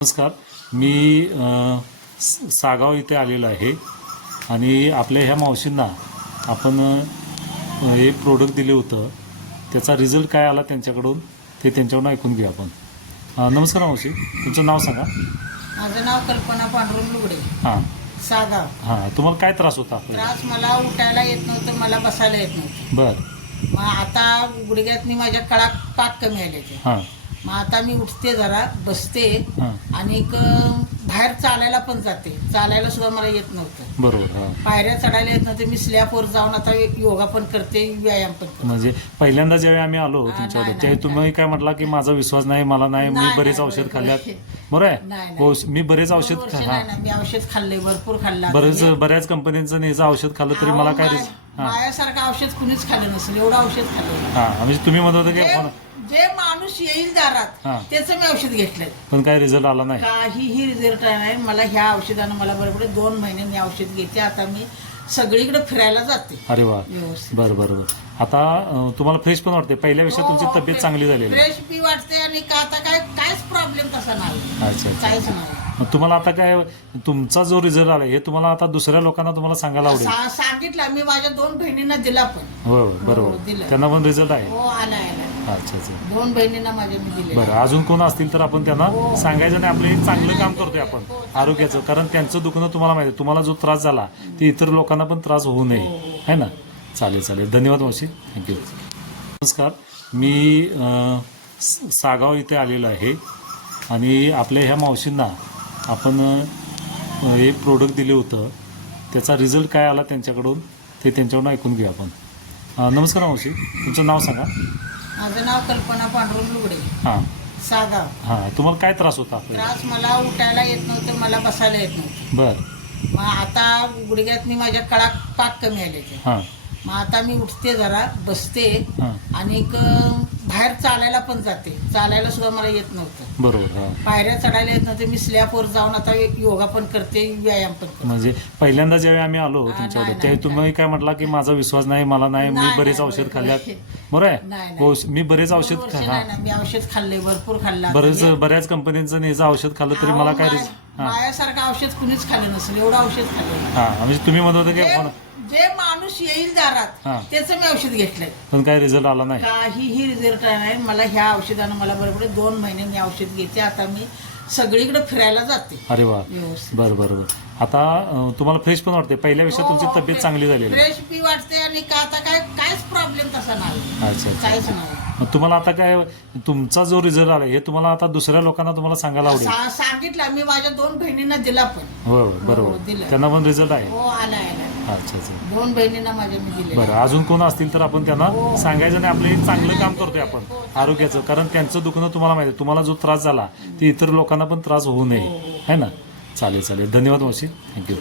नमस्कार. मी सागाव इथे आलेलो आहे आणि आपल्या ह्या मावशींना आपण हे प्रोडक्ट दिले होतं. त्याचा रिझल्ट काय आला त्यांच्याकडून ते त्यांच्याकडून ऐकून घेऊ आपण. नमस्कार मावशी, तुमचं नाव सांगा. माझं नाव कल्पना पांडुरंग लुगडे, हां सागाव. हां, तुम्हाला काय त्रास होता? त्रास मला उठायला येत नव्हतं, मला बसायला येत नव्हतं. बरं. मग आता गुडघ्यातनी माझ्या कळा पाक कमी आले ते. हां मग आता मी उठते, जरा बसते हां, आणि बाहेर चालायला पण जाते. चालायला सुद्धा मला येत नव्हतं. बरोबर. हां, पायऱ्या चढायला येत नव्हते. मी स्लॅपवर जाऊन आता योगा पण करते, व्यायाम पण करते. म्हणजे पहिल्यांदा ज्यावेळी आम्ही आलो नाही, तुमच्याकडे नाही, त्यावेळी तुम्ही काय म्हटला की माझा विश्वास नाही, मला नाही, मी नाही, बरेच नाही, औषध बरोबर. खाल्ल्यात. बरं आहे. नाही, हो, नाही. मी बरेच 2 औषध वर्ष हां नाही ना, मी औषध खाल्ले, भरपूर खाल्ला. बऱ्याच कंपन्यांचं नेचं औषध खाल्लं तरी मला काय हां माझ्यासारखं औषध कुणीच खाल्लं नसेल, एवढं औषध खाल्लं. हां, म्हणजे तुम्ही म्हणत होता की आपण जे माणूस येईल दारात हां. त्याचं मी औषध घेतलंय. पण काय रिझल्ट आला नाही. काहीही रिझल्ट नाही. मला ह्या औषधानं मला बरोबर 2 महिने मी औषध घेते. आता मी सगळीकडे फिरायला जाते अरे वा, व्यवस्थित. बरं बरं बरं. आता तुम्हाला फ्रेश पण वाटते, पहिल्यापेक्षा तुमची तब्येत चांगली झालेली आहे. फ्रेश बी वाटते आणि का आता कायच प्रॉब्लेम तसा नाही, अच्छा अच्छा. काहीच नाही. मग तुम्हाला आता काय तुमचा जो रिझल्ट आला हे तुम्हाला आता दुसऱ्या लोकांना तुम्हाला सांगायला आवडेल? सांगितलं मी, माझ्या 2 बहिणींना दिला पण. हो हो, बरोबर, दिलं. त्यांना पण रिझल्ट आहे. हो, आला. अच्छा अच्छा. 2 बहिणींना माझ्या मी दिले. बरं, अजून कोण असतील तर आपण त्यांना हो. सांगायचं नाही. आपलं एक चांगलं काम करतोय आपण हो, आरोग्याचं, कारण त्यांचं दुखणं तुम्हाला माहिती आहे. तुम्हाला जो त्रास झाला ते इतर लोकांना पण त्रास होऊ नये, है ना. चालेल चालेल, धन्यवाद मावशी, थँक्यू. नमस्कार. मी सागाव इथे आलेलो आहे आणि आपल्या ह्या मावशींना आपण हे प्रोडक्ट दिले होतं. त्याचा रिझल्ट काय आला त्यांच्याकडून ते त्यांच्याकडून ऐकून घेऊ आपण. नमस्कार मावशी, तुमचं नाव सांगा. माझं नाव कल्पना पांडुरंग लुगडे, हां सागाव. हां, तुम्हाला काय त्रास होता? त्रास मला उठायला येत नव्हतं, मला बसायला येत नव्हतं. बरं. मग आता गुडघ्यातनी माझ्या कळा पाक कमी आले ते. हां मग आता मी उठते, जरा बसते हां, आणि बाहेर चालायला पण जाते. चालायला सुद्धा मला येत नव्हतं. बरोबर. हां, पायऱ्या चढायला येत नव्हते. मी स्लॅपवर जाऊन आता योगा पण करते, व्यायाम पण करते. म्हणजे पहिल्यांदा ज्यावेळी आम्ही आलो तुमच्याकडे नाही, त्यावेळी तुम्ही काय म्हटला की माझा विश्वास नाही, मला नाही, मी नाही, बरेच नाही, औषध बरोबर. खाल्ल्यात. बरं आहे. नाही, हो, नाही. मी बरेच 2 औषध वर्ष हां नाही ना, मी औषध खाल्ले, भरपूर खाल्ला. बऱ्याच कंपन्यांचं नेचं औषध खाल्लं तरी मला काय हां माझ्यासारखं औषध कुणीच खाल्लं नसेल, एवढं औषध खाल्लं. हां, म्हणजे तुम्ही म्हणत होता की आपण जे माणूस येईल दारात हां. त्याचं मी औषध घेतलंय. पण काय रिझल्ट आला नाही. काहीही रिझल्ट नाही. मला ह्या औषधानं मला बरोबर 2 महिने मी औषध घेते. आता मी सगळीकडे फिरायला जाते अरे वा, व्यवस्थित. बरं बरं बरं. आता तुम्हाला फ्रेश पण वाटते, पहिल्यापेक्षा तुमची तब्येत चांगली झालेली आहे. फ्रेश बी वाटते आणि का आता कायच प्रॉब्लेम तसा नाही, अच्छा अच्छा. काहीच नाही. मग तुम्हाला आता काय तुमचा जो रिझल्ट आला हे तुम्हाला आता दुसऱ्या लोकांना तुम्हाला सांगायला आवडेल? सांगितलं मी, माझ्या 2 बहिणींना दिला पण. हो हो, बरोबर, दिलं. त्यांना पण रिझल्ट आहे. हो, आला. अच्छा अच्छा. 2 बहिणींना माझ्या मी दिले. बरं, अजून कोण असतील तर आपण त्यांना हो. सांगायचं नाही. आपलं एक चांगलं काम करतोय आपण हो, आरोग्याचं, कारण त्यांचं दुखणं तुम्हाला माहिती आहे. तुम्हाला जो त्रास झाला ते इतर लोकांना पण त्रास होऊ नये, है ना. चालेल चालेल, धन्यवाद मावशी, थँक्यू.